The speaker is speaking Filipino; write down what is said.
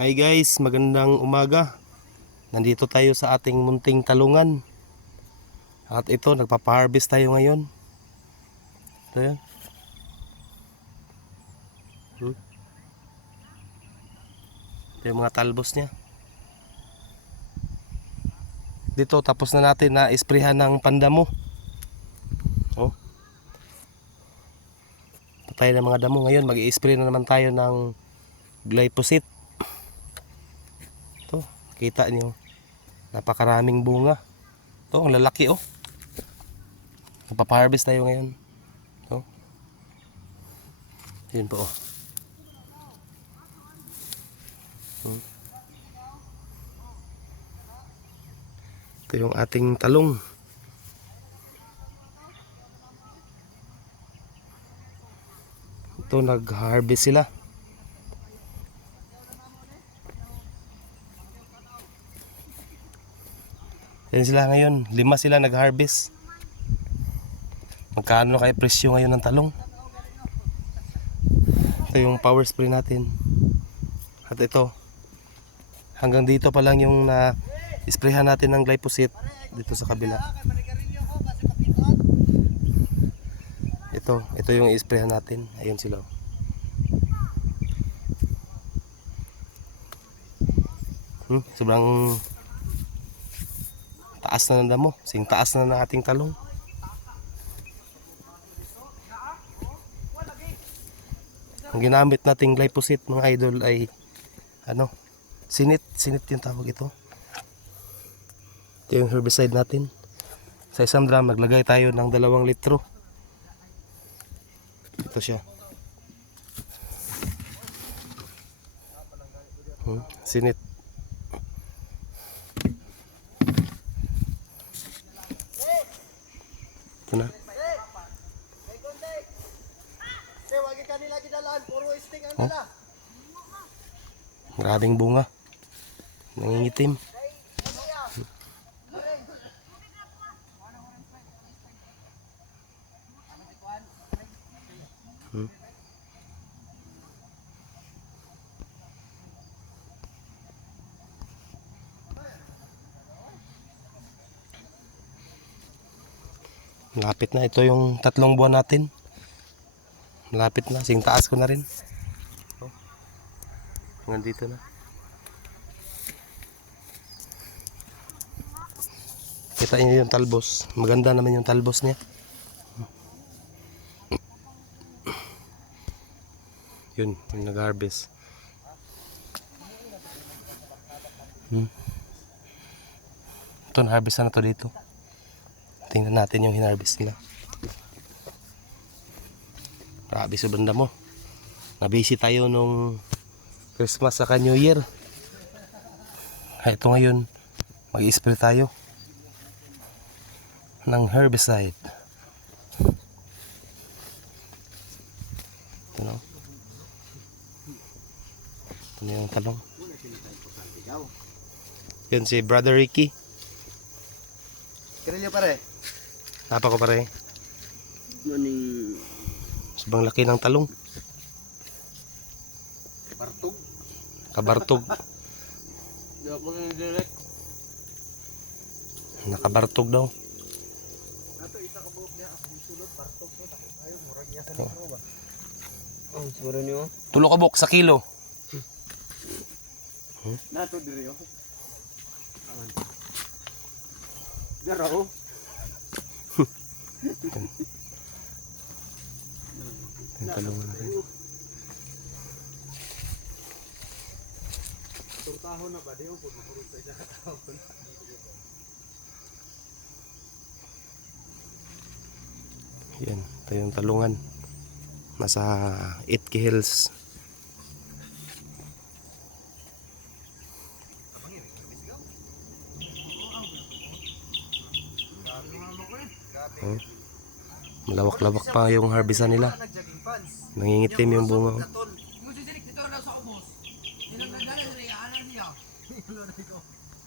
Hi guys, magandang umaga. Nandito tayo sa ating munting talungan. At ito, nagpapa-harvest tayo ngayon. Ito yan. Ito yung mga talbos niya. Dito, tapos na natin na isprehan ng pandamo. Oh. Patay na mga damo. Ngayon, mag-i-spray na naman tayo ng glyphosate. Ito, kita niyo. Napakaraming bunga. Ito, ang lalaki oh. Nagpapa-harvest tayo ngayon. Ito. Yun po oh. Ito yung ating talong. Ito, nag-harvest sila. Yan sila ngayon, 5 sila nag-harvest. Magkano kaya presyo ngayon ng talong? Ito yung power spray natin. At ito, hanggang dito pa lang yung na-sprayhan natin ng glyphosate dito sa kabila. Ito yung i-sprayhan natin. Ayun sila. Sobrang taas na ng damo. Sing taas na ng ating talong. Ang ginamit nating glyphosate mga idol ay sinit yung tawag ito. Ito yung herbicide natin. Sa isang drum naglagay tayo ng 2 litro. Ito siya. Sinit. Ito na. Oh. Maraming bunga. Nangingitim. Malapit na. Ito yung 3 buwan natin. Malapit na. Sing taas ko na rin. Hanggang dito na. Kita niyo yung talbos. Maganda naman yung talbos niya. Yun, yung nag-harvest. Ito, na-harvest na to dito. Tingnan natin yung hinarvest nila. Grabe, sobrang damo. Nabisi tayo nung Christmas saka New Year. Ito ngayon, mag-i-spray tayo ng herbicide. Ito na. Ito na yung talong. Yun si Brother Ricky. Kirilyo pare. Napa ko pare. Maning Sobrang laki ng talong. Bartog. Kabartog. Diba mo direct. Nakabartog daw. Ato isa ka buhok niya ang sulod bartog ko tapos ayo murag iya sa litro ba. Oh, siguro niyo. 3 kabok sa kilo. Nato diri oh. Aman. Dara oh. Yung talong natin. Turtaho na ba diyo pud mahurot sa isa ka tawo. Yan, ito yung talungan. Nasa Itki Hills. Oh. Malawak-lawak pa yung harvestan nila. Nangingitim yung bunga. Oh.